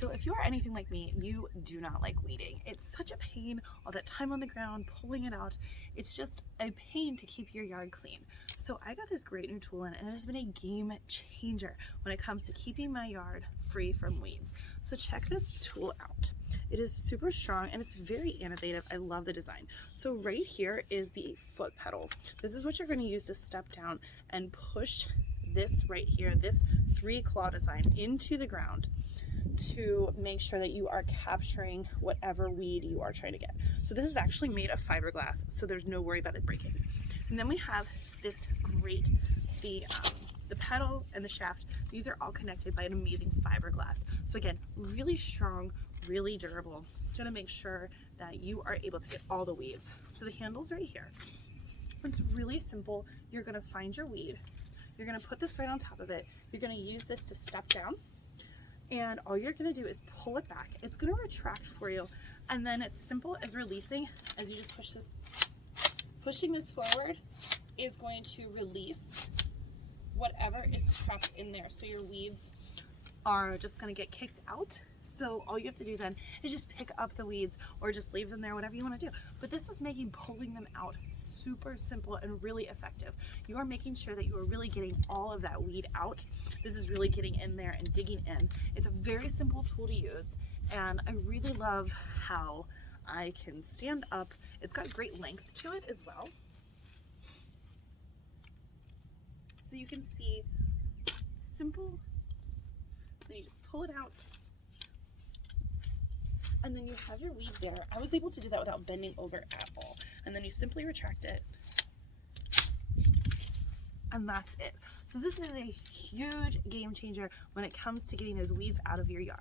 So if you are anything like me, you do not like weeding. It's such a pain, all that time on the ground, pulling it out. It's just a pain to keep your yard clean. So I got this great new tool in, and it has been a game changer when it comes to keeping my yard free from weeds. So check this tool out. It is super strong and it's very innovative. I love the design. So right here is the foot pedal. This is what you're going to use to step down and push this right here, this 3-claw design, into the ground to make sure that you are capturing whatever weed you are trying to get. So this is actually made of fiberglass, so there's no worry about it breaking. And then we have this great, the pedal and the shaft, these are all connected by an amazing fiberglass. So again, really strong, really durable. Gonna make sure that you are able to get all the weeds. So the handle's right here. It's really simple. You're gonna find your weed. You're gonna put this right on top of it. You're gonna use this to step down, and all you're gonna do is pull it back. It's gonna retract for you, and then it's simple as releasing. As you just push this, pushing this forward is going to release whatever is trapped in there. So your weeds are just gonna get kicked out. So all you have to do then is just pick up the weeds or just leave them there, whatever you want to do. But this is making pulling them out super simple and really effective. You are making sure that you are really getting all of that weed out. This is really getting in there and digging in. It's a very simple tool to use, and I really love how I can stand up. It's got great length to it as well. So you can see, simple, then you just pull it out, and then you have your weed there. I was able to do that without bending over at all. And then you simply retract it, and that's it. So this is a huge game changer when it comes to getting those weeds out of your yard.